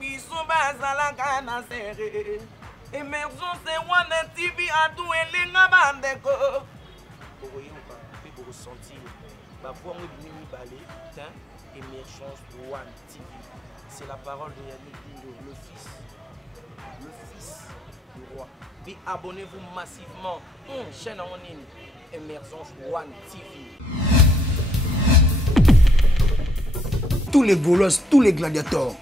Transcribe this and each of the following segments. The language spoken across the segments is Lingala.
biso bazalaka na serre. Émergence wana TV adu elenga bandeko. Bokoyoka pe bokosentir. Ba voix mo bimi balé, tiens, Émergence One TV. C'est la parole de Yannick Dindo, le fils du roi. Puis abonnez-vous massivement. Chaîne en ligne, Émergence One TV. Tous les Gaulois, tous les gladiateurs,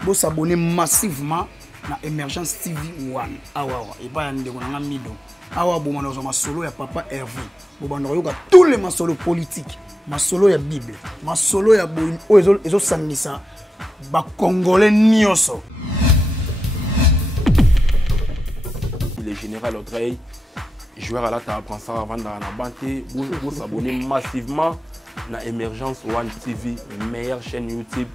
vous s'abonnez massivement à Émergence TV One. Awa, et pas un mido. Awa, bon, on a solo, il y a Papa Hervé. Bon, on a tous les masolos politiques. Ma solo ya Bible, ma solo ya boy, ezo sangisa, ba Congolais nyoso. Le général Audrey, joueur à la table, prend ça avant dans la banque, vous s'abonnez massivement à Émergence One TV, meilleure chaîne YouTube.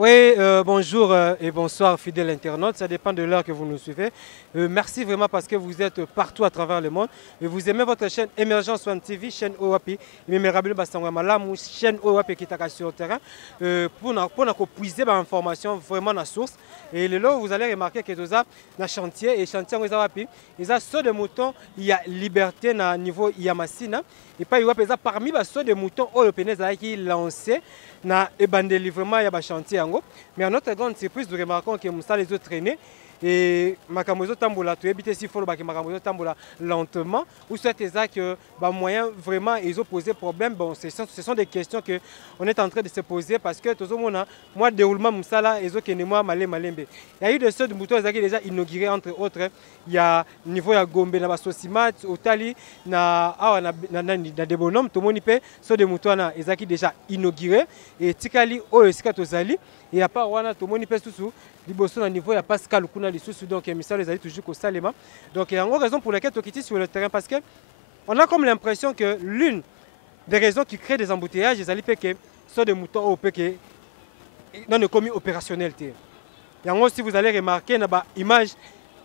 Oui, bonjour et bonsoir fidèles internautes, ça dépend de l'heure que vous nous suivez. Merci vraiment parce que vous êtes partout à travers le monde et vous aimez votre chaîne Émergence One TV, chaîne OAPI, chaîne OAPI qui est sur le terrain pour puiser l'information vraiment dans la source. Et là, vous allez remarquer que dans le chantier, et chantier OAPI, il y a saut de moutons, il y a liberté au niveau Yamassina. Et pas parmi les sauts de moutons, le pénètre qui est lancé. Na ebandé livrement ya ba chantier yango mais à notre grande surprise nous remarquons que Moussa les autres traîner et makamozo tambola to ebité si faut ba que makamozo tambola lentement ou soit que ba moyen vraiment ils ont posé problème. Bon ce sont des questions que on est en train de se poser parce que tout mona moi déroulement Moussa là ils ont que moi malembe il y a eu des sauts de moutons qui déjà inauguré entre autres il y a niveau ya Gombe na ba Sosimat Otali na na des bonhommes tout moni pe saut de moutons na ezaki déjà inauguré et tikali oyo sika tozali et à part wana tout moni pe susu liboso na niveau ya Pascal kuna lisusu donc émissaire les ali toujours au Salema donc il y a une raison pour laquelle tu sur le terrain parce que on a comme l'impression que l'une des raisons qui crée des embouteillages les ali pe que saut de moutons au pe que dans le commis opérationnel té yango si vous allez remarquer na ba image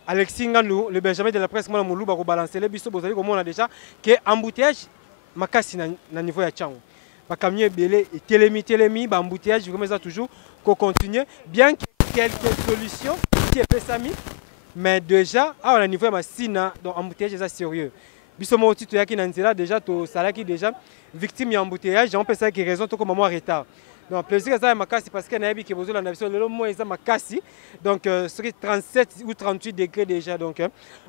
Alexis Ngandou, le Benjamin de la presse, moi, mon loup, va balancer les bisous, vous allez comme on a déjà que embouteillage, ma casse na niveau ya Tchang. Ma camion belé et télémi, embouteillage, je remets ça toujours qu'on continue, bien qu'il y ait quelques solutions qui est pesami, mais déjà, on a niveau ma sina, donc embouteillage c'est sérieux. Bisous moi aussi, tu as qui n'en déjà, tu sais qui déjà victime d'embouteillage, on peut ça qui raison tout comme moi retard. Donc, plaisir à ma casse parce que Naïbi qui est besoin de la le mot est ma casse. Donc, c'est 37 ou 38 degrés déjà. Donc,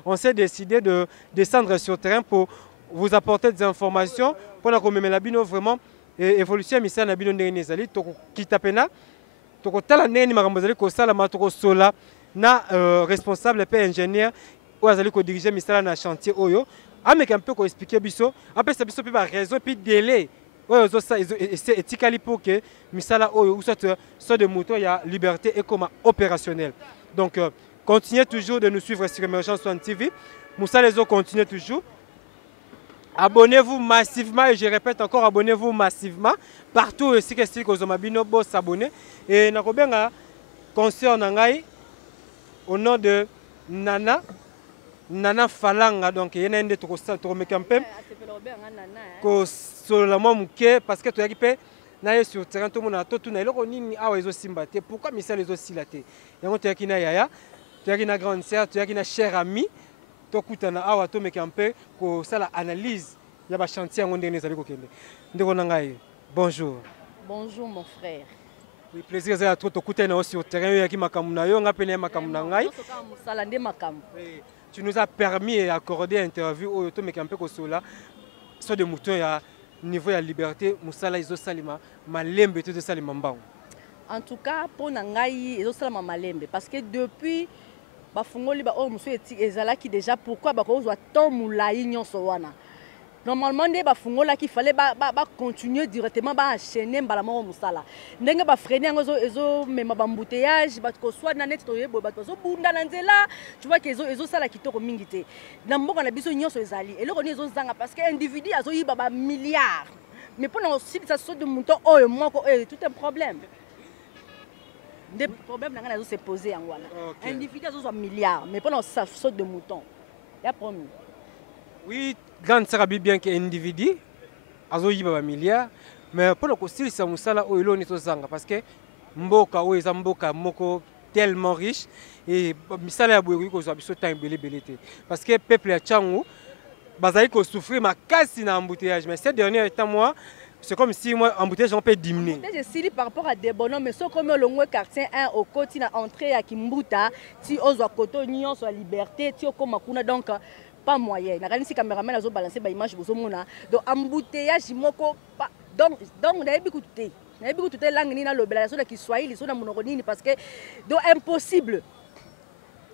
on s'est décidé de descendre sur le terrain pour vous apporter des informations pour que nous ayons vraiment évolution mission na bino ndenge nezali to kitapena to ko tala neni makambo zali ko sala ma to ko sola na responsable pe ingénieur ou azali ko diriger misala na chantier oyo ameka un peu ko expliquer biso apesa biso pe ba raison puis délai. Oui, c'est éthique pour que misala oyo ou soit de moto il y a liberté et comme opérationnel. Donc continuez toujours de nous suivre sur Émergence One TV. Moussa les autres continuez toujours. Abonnez-vous massivement et je répète encore abonnez-vous massivement partout aussi que style Kozomabino bo s'abonner et nakobenga concert nangai au nom de Nana Falanga donc il y a un de trop mekampe ko seulement muke parce que tu as qui na sur terrain tout monde a tout na eloko nini awa ezo simbate pourquoi misala ezo silate yango tu as qui na yaya tu as qui na grande sœur tu as qui na cher ami to kutana awa to mekampe ko sala analyse ya ba chantier yango ndene zali ko kende ndeko na ngai bonjour mon frère. Oui, plaisir à trop to kutana sur terrain ya ki makamu na yo ngapene makamu na ngai Sala nde makamu. Tu nous as permis d'accorder une interview au Tomekampe Kosola sur des moutons à niveau de liberté, Moussala Iso Salima, Malembe tout de Salima Mbao. En tout cas, pour Nangaï, Iso Salima Malembe, parce que depuis Bafungoli, Monsieur Ezala qui déjà pourquoi Bakozo a tant moulaï nyon sowana. Normalement, il fallait continuer directement à enchaîner la Moussala. Il fallait freiner les embouteillages, soit dans net, tu vois qu'ils ont ça qui est mingité. Dans le monde, on a besoin de zali. Et là, on est parce qu'un individu a milliards. Mais pour nous aussi, ça saute de mouton, tout un problème. Des problèmes se poser en voilà. Individu a milliards, mais pendant ça saute de mouton. Il y a promis. Oui, grande sœur bien que individu a un milliard, mais pour le coup, si ça musala au ilo ni zanga parce que mboka ou eza mboka moko tellement riche et misala ya boye ko zo biso temps belé parce que peuple ya Tchango bazali ko souffrir makasi na embouteillage mais ces derniers temps moi c'est comme si moi embouteillage on peut diminuer. Je suis par rapport à des bonhommes mais ce comme le ngwe quartier 1 au côté na entrée à Kimbuta ti ozo koto nyon sur liberté ti okoma kuna donc pas moyen. Na kanisi cameraman azo balancer ba image bozo mona donc embouteillage moko donc nayebi kuté. Nayebi kuté langue ni na lobela so na Kiswahili so na monoko nini parce que donc impossible.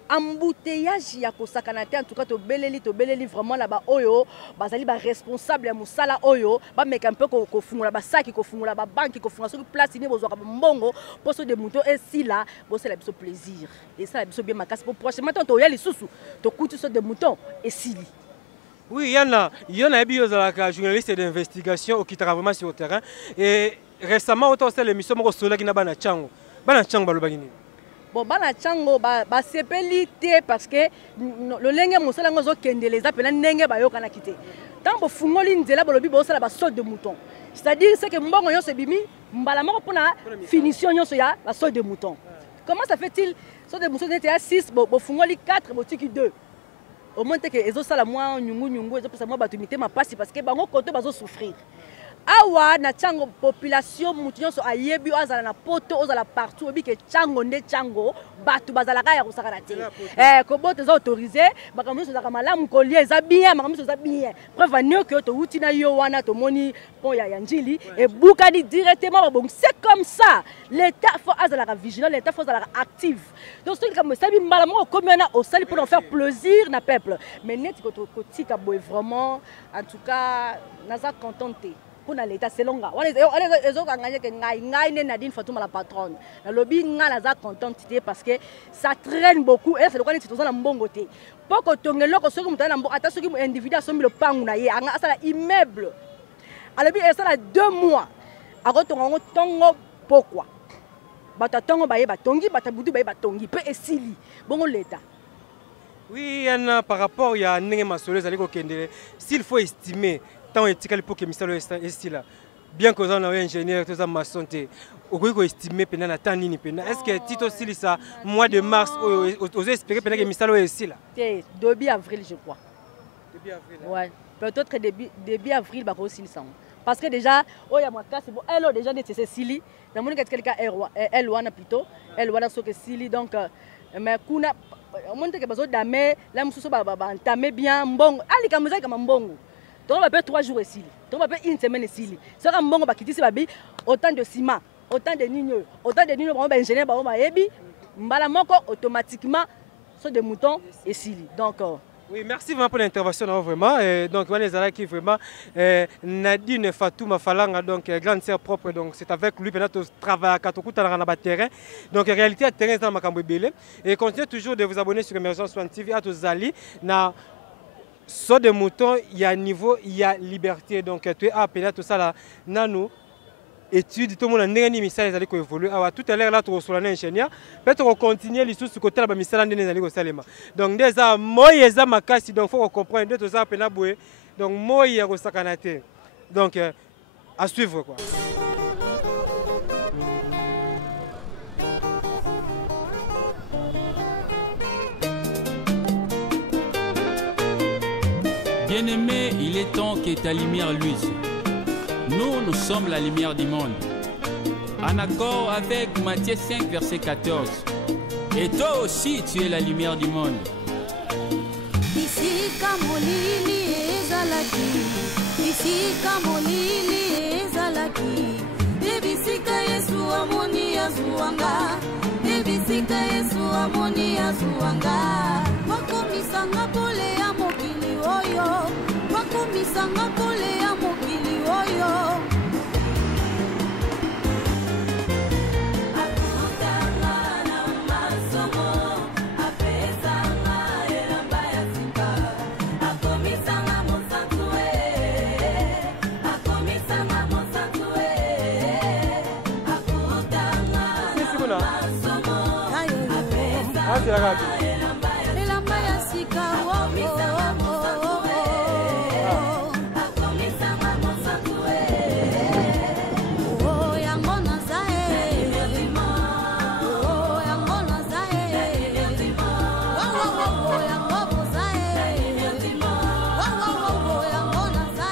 Embouteillage ya kosakana te en tout cas to beleli vraiment là-bas oyo bazali ba responsable ya musala oyo ba meka un peu ko fungula ba saki ko fungula ba banque ko fungula sur place ni bozo ka mbongo poso de mouton et si là bo c'est la biso plaisir et ça la biso bien makasi pour prochainement to ya lisusu to kutu so de mouton et si oui, il y en a des journalistes d'investigation qui travaillent vraiment sur le terrain et récemment autant c'est l'émission mo sola ki na bana Tchango balobagini. Bon, bana Tchango ba sepelité parce que le lenge mosala ngozo kende les appels ndenge ba yoka na kité. Tant bo fungoli nzela bolobi bo sala ba saute de mouton. C'est-à-dire c'est que mbongo yo se bimi mbala moko pona finition yo so ya la saute de mouton. Comment ça fait-il saute de mouton était à 6 bo fungoli 4 bo tiki 2. Au moins que ezo sala moi nyungu ezo pesa moi batumité ma passe parce que bango côté bazo souffrir. Awa na Tchango population mutu so ayebi azala na poto ozala partout obi ke Tchango nde Tchango batu bazala ka ya kosakana te ko bote za autorisé makambo so za malamu kolie za bien makambo so za bien preuve nio que to wuti na yo wana to moni pont ya Njili et boukadi directement bon c'est comme ça l'état faut azala vigilant l'état faut azala actif donc c'est comme ça bi mbala mo comme na au sali pour faire plaisir na peuple mais net ko tika boy vraiment en tout cas naza contenté pour l'état c'est longa on les autres engagés que ngai ne Nadine Fatouma la patronne la lobby nga naza contente parce que ça traîne beaucoup et c'est le quoi c'est dans la mbongo te poko tongelo ko soki mutana mbo ata soki individu asombi le pangu na ye anga asala immeuble alobi esala 2 mois akotonga ngo tongo pourquoi bata tongo baye batongi bata budu baye batongi pe esili bongo l'état. Oui, par rapport il y a ndenge masolo ezali ko kende s'il faut estimer tant éthique pour que misalo est là bien que on a un ingénieur tout ça maçon te okoki estimer pendant na temps nini pendant est-ce que Tito Silisa mois de mars aux espérer pendant que misalo est là début avril je crois début avril ouais peut-être début avril ba ko Silisa parce que déjà oya mwaka c'est bon elle déjà de Cécilie na moni quelqu'un elle wana plutôt elle wana so que Sili donc mais kuna on monte que bazo dame la mususu ba entamé bien mbongo ali kamuza kama mbongo. Donc on va faire 3 jours ici. Donc on va faire une semaine ici. Ça comme bon bakiti si babi autant de ciment, autant de nino, on va ingénieur ba ma yebi mbala moko automatiquement sur des moutons ici. Donc oui, merci vraiment pour l'intervention vraiment et donc on est là qui vraiment Nadine Fatouma Falanga donc grande sœur propre donc c'est avec lui pendant tout travail à Katokuta na ba terrain. Donc en réalité à terrain dans makambo belé et continuez toujours de vous abonner sur Emergence One TV à tous ali na so de mouton, il y a niveau, il y a liberté. Donc, tu es appelé tout ça là, nano, étude, tout le monde a un message qui évolue. Tout à l'heure, là, tu reçois un ingénieur. Peut-être qu'on continue les sous côté là, message qui donc, déjà, moi, il y a ma casse, donc, il faut comprendre. Tout ça, donc, moi, il y a un donc, à suivre, quoi. Bien-aimé, il est temps que ta lumière luise. Nous sommes la lumière du monde. En accord avec Matthieu 5, verset 14. Et toi aussi, tu es la lumière du monde. Ici, Kamolili ezalaki. Ici, Kamolili ezalaki. Ebisika Yesu amoni azuanga. Ebisika Yesu amoni azuanga. Wakomisanga pole ya mokili oyo. Wakomisanga pole ya mokili oyo. osalaka te elamba ya sika yango naza yango naza yango boza yango naza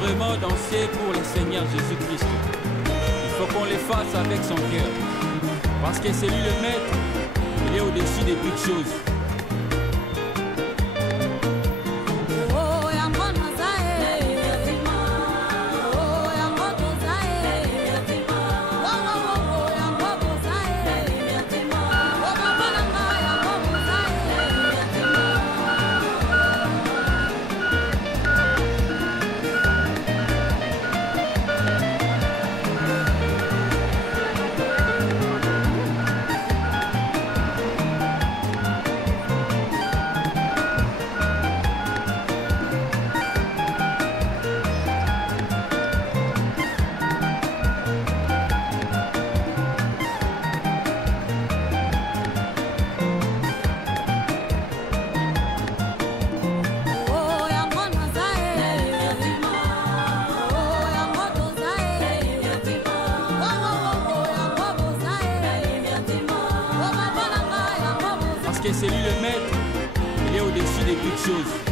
Vraiment danser pour le Seigneur Jésus-Christ. Il faut qu'on les fasse avec son cœur. Parce que c'est lui le maître. Il est au-dessus de toutes choses. Que c'est lui le maître, il est au-dessus de toutes choses.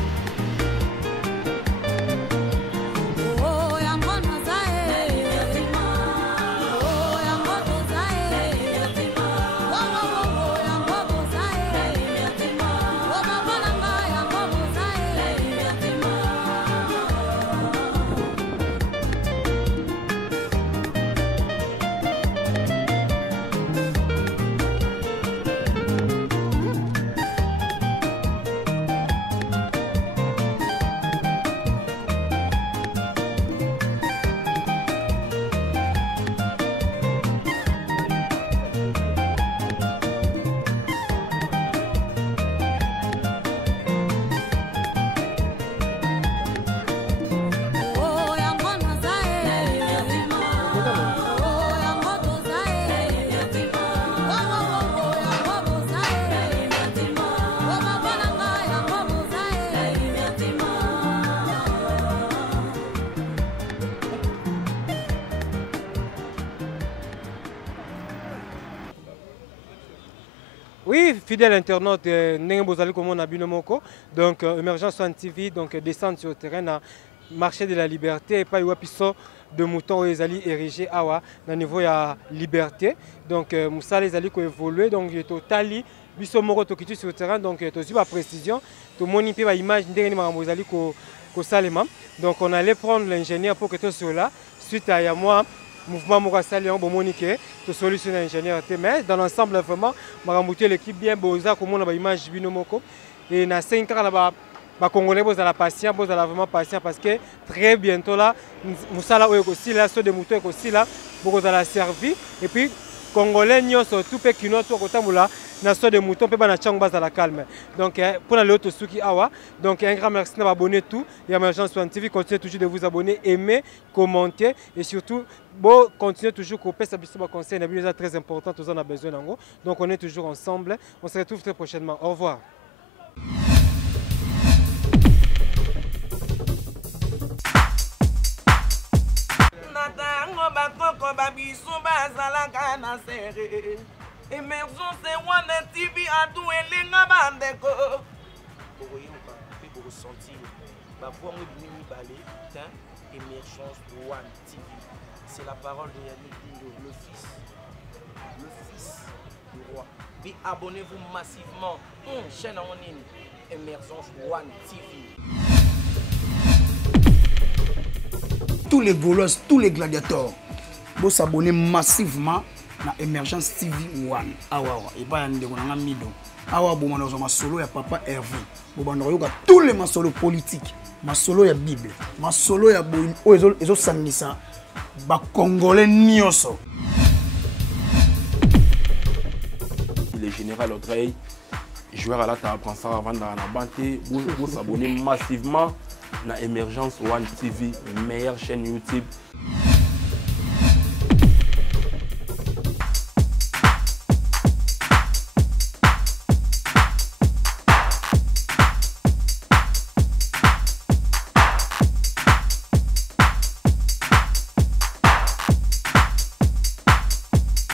Oui, fidèle internaute, ndenge bozali komona bino moko. Donc Émergence One TV donc descendre sur le terrain na marché de la liberté et pas wapiso de mouton ezali érigé awa na niveau ya liberté. Donc musala ezali ko évoluer donc totali biso moko tokiti sur le terrain donc tozi ba précision to moni pe ba image ndenge ni makambo ezali ko salema. Donc on allait prendre l'ingénieur pour que tout cela suite à ya moi mouvement Mourasali en Bomonique, to solution ingénieur mais dans l'ensemble vraiment maramouté l'équipe bien boza comme on a image binomoko et na 5 ans là-bas Congolais boza la patient boza la vraiment patient parce que très bientôt là musala aussi là sur des moutons aussi là boza la servi et puis Congolais nyonso tout pe kino to kotamula na so de mouton pe bana chango baza la calme donc pour la autre suki awa donc un grand merci de abonner tout et Émergence One TV continuez toujours de vous abonner aimer commenter et surtout bon continuez toujours couper ça biso ba conseil na bino très important tous on a besoin nango donc on est toujours ensemble on se retrouve très prochainement au revoir. Natango bakoko babisu bazalaka na serre Émergence One TV adu elenga bandeko bokoyoka mpe bokosentir bavoix ngo bimi mibale Émergence One TV. C'est la parole de Yannick Dindo, le fils du roi. Puis abonnez-vous massivement chaîne en ligne Émergence One TV. Tous les Gaulois, tous les gladiateurs, vous s'abonnez massivement à Émergence TV One. Awa, et pas un dégonanga mido. Awa, bon, on a ma solo ya papa Hervé. Bon, on a tous les ma solo politiques, ma solo ya Bible, ma solo ya bon, ils sangisa, ba Congolais nioso. Le général Audrey, joueur à la table, prend ça avant dans la banté, vous s'abonnez massivement à Émergence One TV, meilleure chaîne YouTube.